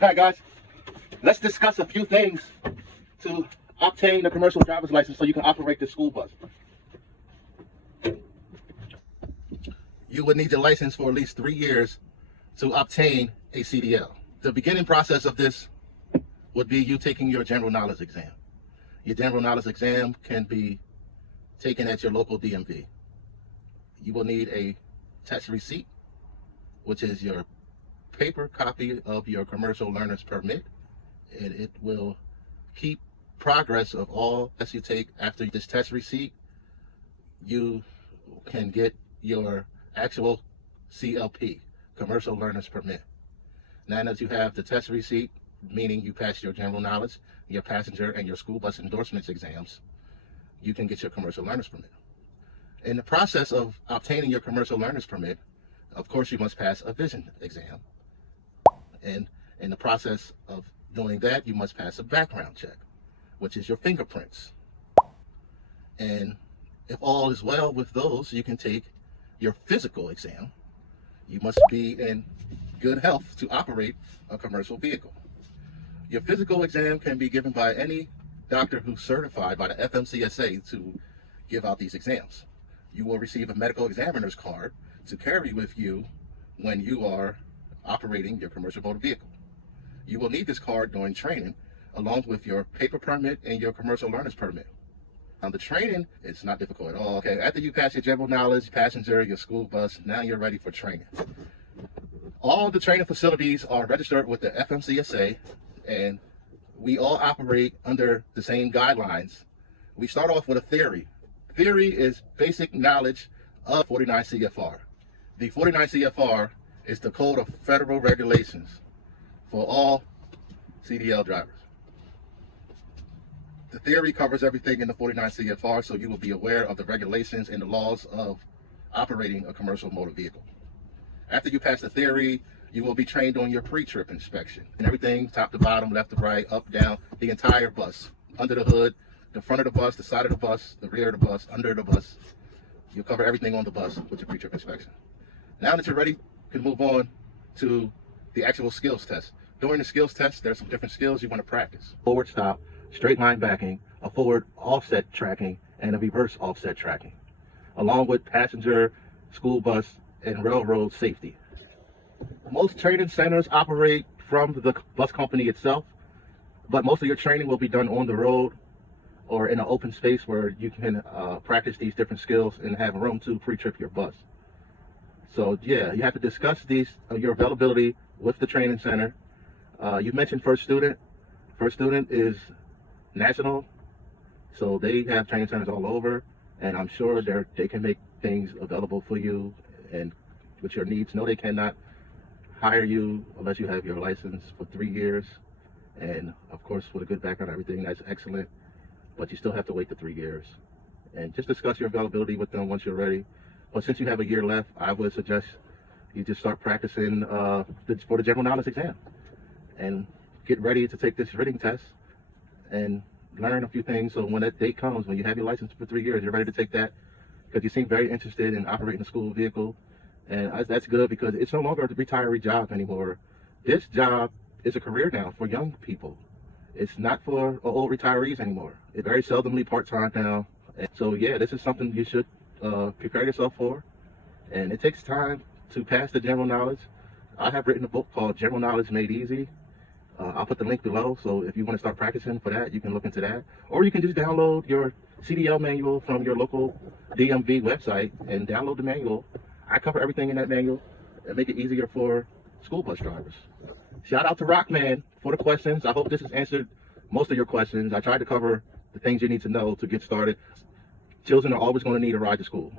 Okay, guys, let's discuss a few things to obtain the commercial driver's license so you can operate the school bus. You would need your license for at least 3 years to obtain a CDL. The beginning process of this would be you taking your general knowledge exam. Your general knowledge exam can be taken at your local DMV. You will need a test receipt, which is your paper copy of your commercial learner's permit, and it will keep progress of all tests you take. After this test receipt, you can get your actual CLP, commercial learner's permit. Now that you have the test receipt, meaning you passed your general knowledge, your passenger and your school bus endorsements exams, you can get your commercial learner's permit. In the process of obtaining your commercial learner's permit, of course you must pass a vision exam. And in the process of doing that, you must pass a background check, which is your fingerprints. And if all is well with those, you can take your physical exam. You must be in good health to operate a commercial vehicle. Your physical exam can be given by any doctor who's certified by the FMCSA to give out these exams. You will receive a medical examiner's card to carry with you when you are operating your commercial motor vehicle. You will need this card during training, along with your paper permit and your commercial learner's permit. Now, the training is not difficult at all. Okay, after you pass your general knowledge, passenger, your school bus, now you're ready for training. All the training facilities are registered with the FMCSA, and we all operate under the same guidelines. We start off with a theory. Theory is basic knowledge of 49 CFR. The 49 CFR is the code of federal regulations for all CDL drivers. The theory covers everything in the 49 CFR, so you will be aware of the regulations and the laws of operating a commercial motor vehicle. After you pass the theory, you will be trained on your pre-trip inspection. And everything, top to bottom, left to right, up, down, the entire bus. Under the hood, the front of the bus, the side of the bus, the rear of the bus, under the bus. You'll cover everything on the bus with your pre-trip inspection. Now that you're ready, you can move on to the actual skills test. During the skills test, there's some different skills you want to practice. Forward stop, straight line backing, a forward offset tracking, and a reverse offset tracking, along with passenger, school bus, and railroad safety. Most training centers operate from the bus company itself, but most of your training will be done on the road or in an open space where you can practice these different skills and have room to pre-trip your bus. So yeah, you have to discuss your availability with the training center. You mentioned First Student. First Student is national, so they have training centers all over, and I'm sure they can make things available for you and with your needs. No, they cannot hire you unless you have your license for 3 years, and of course with a good background, everything that's excellent, but you still have to wait the 3 years. And just discuss your availability with them once you're ready. But since you have a year left, I would suggest you just start practicing for the general knowledge exam and get ready to take this written test and learn a few things, so when that date comes, when you have your license for 3 years, you're ready to take that, because you seem very interested in operating a school vehicle. And that's good, because it's no longer a retiree job anymore. This job is a career now for young people. It's not for old retirees anymore. It's very seldomly part-time now. And so yeah, this is something you should prepare yourself for. And it takes time to pass the general knowledge. I have written a book called General Knowledge Made Easy. I'll put the link below, so if you want to start practicing for that, you can look into that. Or you can just download your CDL manual from your local DMV website and download the manual. I cover everything in that manual and make it easier for school bus drivers. Shout out to Rockman for the questions. I hope this has answered most of your questions. I tried to cover the things you need to know to get started. Children are always going to need a ride to school.